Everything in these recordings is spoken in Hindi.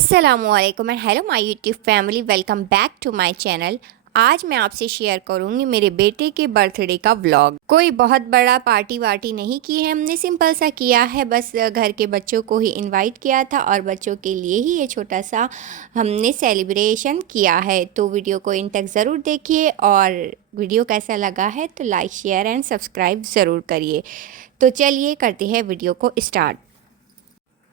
अस्सलामुअलैकुम and hello my YouTube family, welcome back to my channel. आज मैं आपसे शेयर करूंगी मेरे बेटे के बर्थडे का व्लॉग। कोई बहुत बड़ा पार्टी वार्टी नहीं की है, हमने सिंपल सा किया है। बस घर के बच्चों को ही इनवाइट किया था और बच्चों के लिए ही ये छोटा सा हमने सेलिब्रेशन किया है। तो वीडियो को इन तक ज़रूर देखिए और वीडियो कैसा लगा है तो लाइक शेयर एंड सब्सक्राइब ज़रूर करिए। तो चलिए करते हैं वीडियो को स्टार्ट।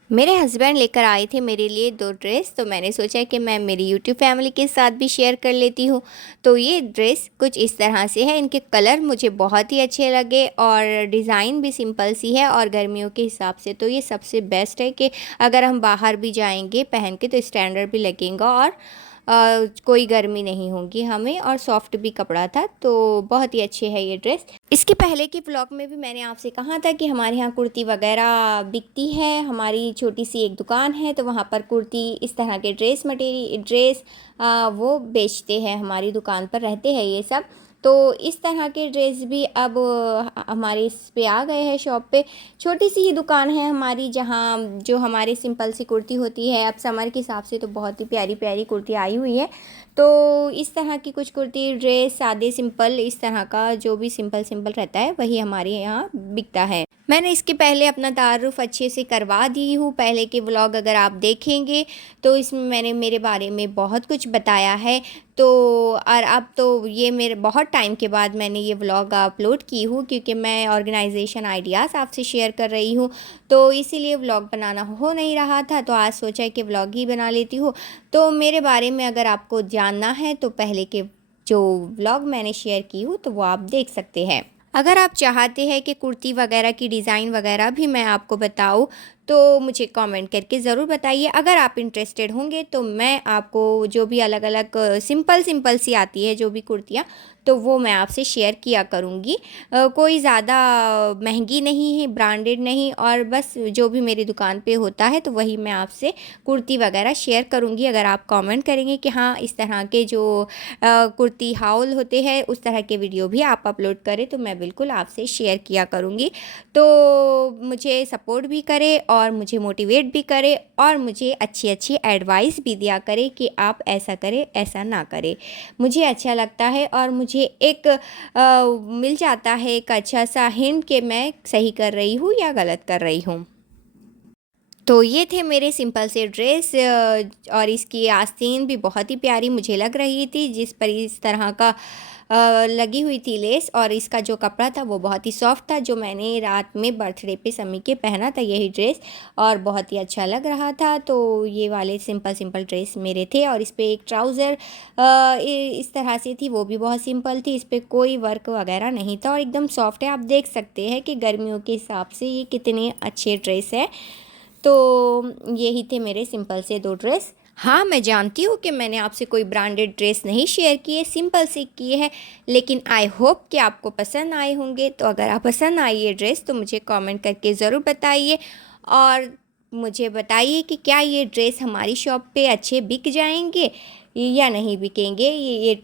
मेरे हस्बैंड लेकर आए थे मेरे लिए 2 ड्रेस, तो मैंने सोचा कि मैं मेरी यूट्यूब फैमिली के साथ भी शेयर कर लेती हूँ। तो ये ड्रेस कुछ इस तरह से है, इनके कलर मुझे बहुत ही अच्छे लगे और डिज़ाइन भी सिंपल सी है और गर्मियों के हिसाब से तो ये सबसे बेस्ट है कि अगर हम बाहर भी जाएंगे पहन के तो स्टैंडर्ड भी लगेगा और कोई गर्मी नहीं होगी हमें, और सॉफ्ट भी कपड़ा था, तो बहुत ही अच्छे है ये ड्रेस। इसके पहले के व्लॉग में भी मैंने आपसे कहा था कि हमारे यहाँ कुर्ती वगैरह बिकती है, हमारी छोटी सी एक दुकान है, तो वहाँ पर कुर्ती इस तरह के ड्रेस वो बेचते हैं, हमारी दुकान पर रहते हैं ये सब। तो इस तरह के ड्रेस भी अब हमारे इस पे आ गए हैं शॉप पे। छोटी सी ही दुकान है हमारी, जहाँ जो हमारी सिंपल सी कुर्ती होती है, अब समर के हिसाब से तो बहुत ही प्यारी प्यारी कुर्ती आई हुई है। तो इस तरह की कुछ कुर्ती ड्रेस सादे सिंपल, इस तरह का जो भी सिंपल सिंपल रहता है वही हमारे यहाँ बिकता है। मैंने इसके पहले अपना तारुफ अच्छे से करवा दी हूँ। पहले के व्लॉग अगर आप देखेंगे तो इसमें मैंने मेरे बारे में बहुत कुछ बताया है। तो और अब तो ये मेरे बहुत टाइम के बाद मैंने ये व्लॉग अपलोड की हूँ, क्योंकि मैं ऑर्गेनाइजेशन आइडियाज़ आपसे शेयर कर रही हूँ, तो इसीलिए व्लॉग बनाना हो नहीं रहा था। तो आज सोचा कि व्लॉग ही बना लेती हूँ। तो मेरे बारे में अगर आपको जानना है तो पहले के जो व्लॉग मैंने शेयर की हूँ तो वो आप देख सकते हैं। अगर आप चाहते हैं कि कुर्ती वगैरह की डिज़ाइन वगैरह भी मैं आपको बताऊँ तो मुझे कमेंट करके ज़रूर बताइए। अगर आप इंटरेस्टेड होंगे तो मैं आपको जो भी अलग अलग सिंपल सिंपल सी आती है जो भी कुर्तियाँ, तो वो मैं आपसे शेयर किया करूँगी। कोई ज़्यादा महंगी नहीं है, ब्रांडेड नहीं, और बस जो भी मेरी दुकान पे होता है तो वही मैं आपसे कुर्ती वगैरह शेयर करूँगी। अगर आप कमेंट करेंगे कि हाँ इस तरह के जो कुर्ती हाउल होते हैं उस तरह के वीडियो भी आप अपलोड करें तो मैं बिल्कुल आपसे शेयर किया करूँगी। तो मुझे सपोर्ट भी करे और मुझे मोटिवेट भी करे और मुझे अच्छी अच्छी एडवाइस भी दिया करे कि आप ऐसा करें ऐसा ना करें। मुझे अच्छा लगता है और मुझे एक मिल जाता है एक अच्छा सा हिंट कि मैं सही कर रही हूँ या गलत कर रही हूँ। तो ये थे मेरे सिंपल से ड्रेस, और इसकी आस्तीन भी बहुत ही प्यारी मुझे लग रही थी, जिस पर इस तरह का लगी हुई थी लेस, और इसका जो कपड़ा था वो बहुत ही सॉफ्ट था, जो मैंने रात में बर्थडे पे समी के पहना था यही ड्रेस, और बहुत ही अच्छा लग रहा था। तो ये वाले सिंपल सिंपल ड्रेस मेरे थे, और इस पर एक ट्राउज़र इस तरह से थी, वो भी बहुत सिंपल थी, इस पर कोई वर्क वगैरह नहीं था और एकदम सॉफ्ट है। आप देख सकते हैं कि गर्मियों के हिसाब से ये कितने अच्छे ड्रेस है। तो यही थे मेरे सिंपल से 2 ड्रेस। हाँ, मैं जानती हूँ कि मैंने आपसे कोई ब्रांडेड ड्रेस नहीं शेयर किए, सिंपल से किए हैं, लेकिन आई होप कि आपको पसंद आए होंगे। तो अगर आप पसंद आई ये ड्रेस तो मुझे कमेंट करके ज़रूर बताइए, और मुझे बताइए कि क्या ये ड्रेस हमारी शॉप पे अच्छे बिक जाएंगे या नहीं बिकेंगे।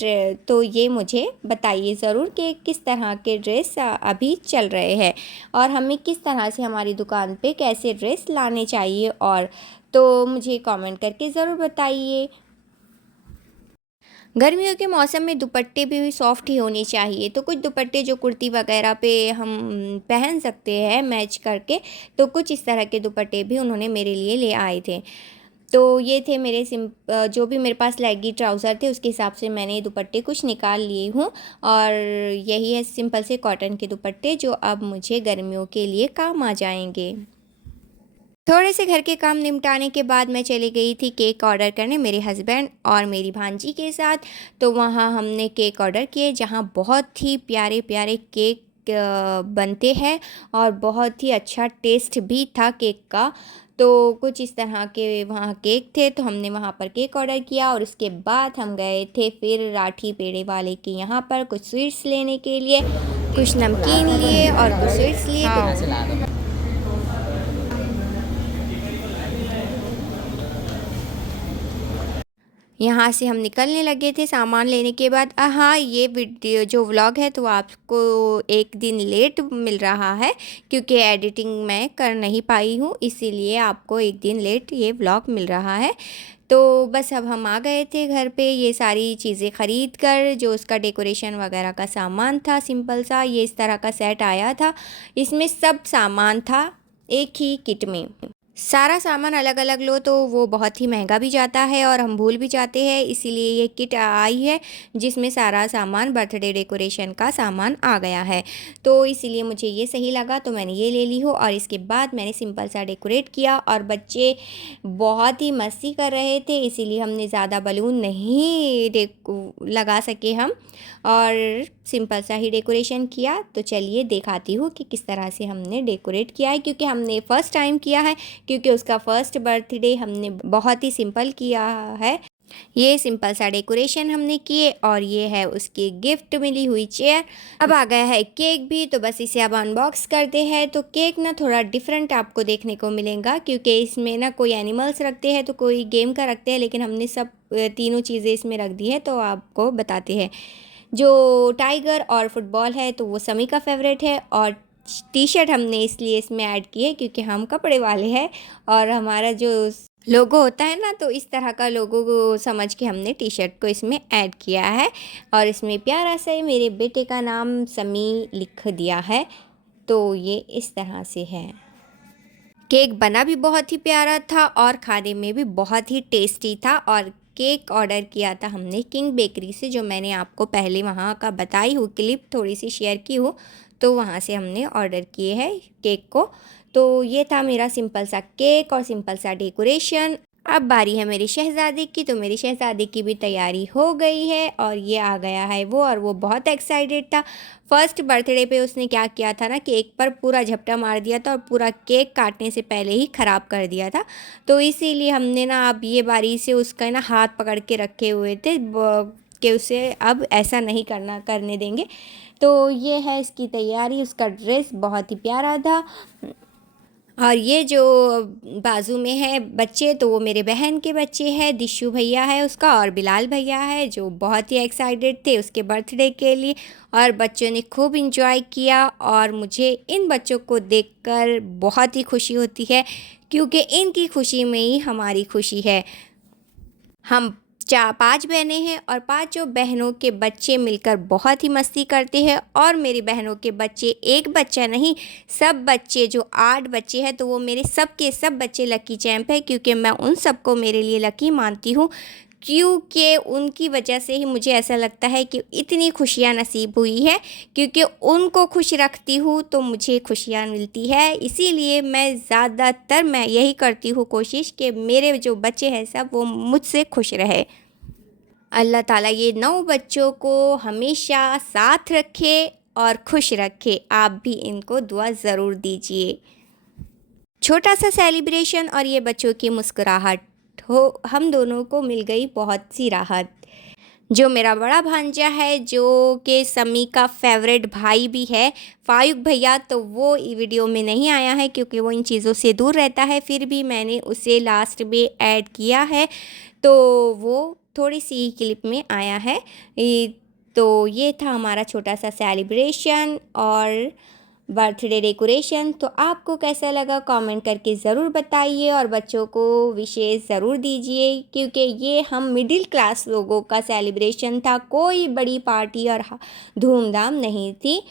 तो ये मुझे बताइए ज़रूर कि किस तरह के ड्रेस अभी चल रहे हैं और हमें किस तरह से हमारी दुकान पे कैसे ड्रेस लाने चाहिए, और तो मुझे कमेंट करके ज़रूर बताइए। गर्मियों के मौसम में दुपट्टे भी सॉफ्ट ही होने चाहिए, तो कुछ दुपट्टे जो कुर्ती वगैरह पे हम पहन सकते हैं मैच करके, तो कुछ इस तरह के दुपट्टे भी उन्होंने मेरे लिए ले आए थे। तो ये थे मेरे जो भी मेरे पास लेगी ट्राउज़र थे उसके हिसाब से मैंने दुपट्टे कुछ निकाल लिए हूँ, और यही है सिंपल से कॉटन के दुपट्टे जो अब मुझे गर्मियों के लिए काम आ जाएंगे। थोड़े से घर के काम निपटाने के बाद मैं चली गई थी केक ऑर्डर करने मेरे हस्बैंड और मेरी भांजी के साथ। तो वहाँ हमने केक ऑर्डर किए, जहाँ बहुत ही प्यारे प्यारे केक बनते हैं और बहुत ही अच्छा टेस्ट भी था केक का। तो कुछ इस तरह के वहाँ केक थे, तो हमने वहाँ पर केक ऑर्डर किया और उसके बाद हम गए थे फिर राठी पेड़े वाले के यहाँ पर कुछ स्वीट्स लेने के लिए, कुछ नमकीन लिए और कुछ स्वीट्स लिए। यहाँ से हम निकलने लगे थे सामान लेने के बाद। हाँ, ये वीडियो जो व्लॉग है तो आपको एक दिन लेट मिल रहा है क्योंकि एडिटिंग मैं कर नहीं पाई हूँ, इसीलिए आपको एक दिन लेट ये व्लॉग मिल रहा है। तो बस अब हम आ गए थे घर पे, ये सारी चीज़ें ख़रीद कर, जो उसका डेकोरेशन वगैरह का सामान था सिंपल सा, ये इस तरह का सेट आया था। इसमें सब सामान था एक ही किट में। सारा सामान अलग अलग लो तो वो बहुत ही महंगा भी जाता है और हम भूल भी जाते हैं, इसीलिए ये किट आई है जिसमें सारा सामान बर्थडे डेकोरेशन का सामान आ गया है। तो इसीलिए मुझे ये सही लगा तो मैंने ये ले ली हो। और इसके बाद मैंने सिंपल सा डेकोरेट किया और बच्चे बहुत ही मस्ती कर रहे थे, इसीलिए हमने ज़्यादा बलून नहीं लगा सके हम, और सिंपल सा ही डेकोरेशन किया। तो चलिए दिखाती हूँ कि किस तरह से हमने डेकोरेट किया है, क्योंकि हमने फ़र्स्ट टाइम किया है, क्योंकि उसका फर्स्ट बर्थडे हमने बहुत ही सिंपल किया है। ये सिंपल सा डेकोरेशन हमने किए और ये है उसकी गिफ्ट मिली हुई चेयर। अब आ गया है केक भी, तो बस इसे अब अनबॉक्स करते हैं। तो केक ना थोड़ा डिफरेंट आपको देखने को मिलेगा, क्योंकि इसमें ना कोई एनिमल्स रखते हैं तो कोई गेम का रखते हैं, लेकिन हमने सब तीनों चीज़ें इसमें रख दी है। तो आपको बताते हैं, जो टाइगर और फुटबॉल है तो वो समी का फेवरेट है, और टी शर्ट हमने इसलिए इसमें ऐड की है क्योंकि हम कपड़े वाले हैं और हमारा जो लोगो होता है ना, तो इस तरह का लोगो को समझ के हमने टी शर्ट को इसमें ऐड किया है। और इसमें प्यारा सा मेरे बेटे का नाम समी लिख दिया है। तो ये इस तरह से है। केक बना भी बहुत ही प्यारा था और खाने में भी बहुत ही टेस्टी था। और केक ऑर्डर किया था हमने किंग बेकरी से, जो मैंने आपको पहले वहाँ का बताई हूँ, क्लिप थोड़ी सी शेयर की हूँ, तो वहाँ से हमने ऑर्डर किए हैं केक को। तो ये था मेरा सिंपल सा केक और सिंपल सा डेकोरेशन। अब बारी है मेरी शहज़ादी की, तो मेरी शहज़ादी की भी तैयारी हो गई है और ये आ गया है वो, और वो बहुत एक्साइटेड था। फर्स्ट बर्थडे पे उसने क्या किया था ना, केक पर पूरा झपटा मार दिया था और पूरा केक काटने से पहले ही ख़राब कर दिया था। तो इसीलिए हमने ना अब ये बारी से उसका ना हाथ पकड़ के रखे हुए थे कि उसे अब ऐसा नहीं करने देंगे। तो ये है इसकी तैयारी। उसका ड्रेस बहुत ही प्यारा था। और ये जो बाजू में है बच्चे, तो वो मेरे बहन के बच्चे हैं, दिशु भैया है उसका और बिलाल भैया है, जो बहुत ही एक्साइटेड थे उसके बर्थडे के लिए। और बच्चों ने खूब इंजॉय किया और मुझे इन बच्चों को देखकर बहुत ही खुशी होती है, क्योंकि इनकी खुशी में ही हमारी खुशी है। हम 5 बहनें हैं और पांचों बहनों के बच्चे मिलकर बहुत ही मस्ती करते हैं। और मेरी बहनों के बच्चे, एक बच्चा नहीं, सब बच्चे, जो 8 बच्चे हैं, तो वो मेरे सब के सब बच्चे लकी चैम्प है, क्योंकि मैं उन सबको मेरे लिए लकी मानती हूँ, क्योंकि उनकी वजह से ही मुझे ऐसा लगता है कि इतनी खुशियाँ नसीब हुई है, क्योंकि उनको खुश रखती हूँ तो मुझे खुशियाँ मिलती है। इसीलिए मैं ज़्यादातर यही करती हूँ कोशिश कि मेरे जो बच्चे हैं सब वो मुझसे खुश रहे। अल्लाह ताला ये 9 बच्चों को हमेशा साथ रखे और खुश रखे। आप भी इनको दुआ ज़रूर दीजिए। छोटा सा सेलिब्रेशन और ये बच्चों की मुस्कुराहट हो, हम दोनों को मिल गई बहुत सी राहत। जो मेरा बड़ा भांजा है, जो कि समी का फेवरेट भाई भी है, फायूक भैया, तो वो वीडियो में नहीं आया है क्योंकि वो इन चीज़ों से दूर रहता है, फिर भी मैंने उसे लास्ट में ऐड किया है, तो वो थोड़ी सी क्लिप में आया है। तो ये था हमारा छोटा सा सेलिब्रेशन और बर्थडे डेकोरेशन। तो आपको कैसा लगा कमेंट करके ज़रूर बताइए और बच्चों को विशेष ज़रूर दीजिए, क्योंकि ये हम मिडिल क्लास लोगों का सेलिब्रेशन था, कोई बड़ी पार्टी और धूमधाम नहीं थी।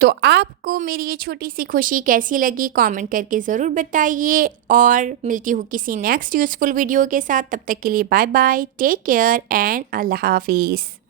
तो आपको मेरी ये छोटी सी खुशी कैसी लगी कमेंट करके ज़रूर बताइए, और मिलती हूँ किसी नेक्स्ट यूज़फुल वीडियो के साथ। तब तक के लिए bye bye, take care and अल्लाह हाफिज़।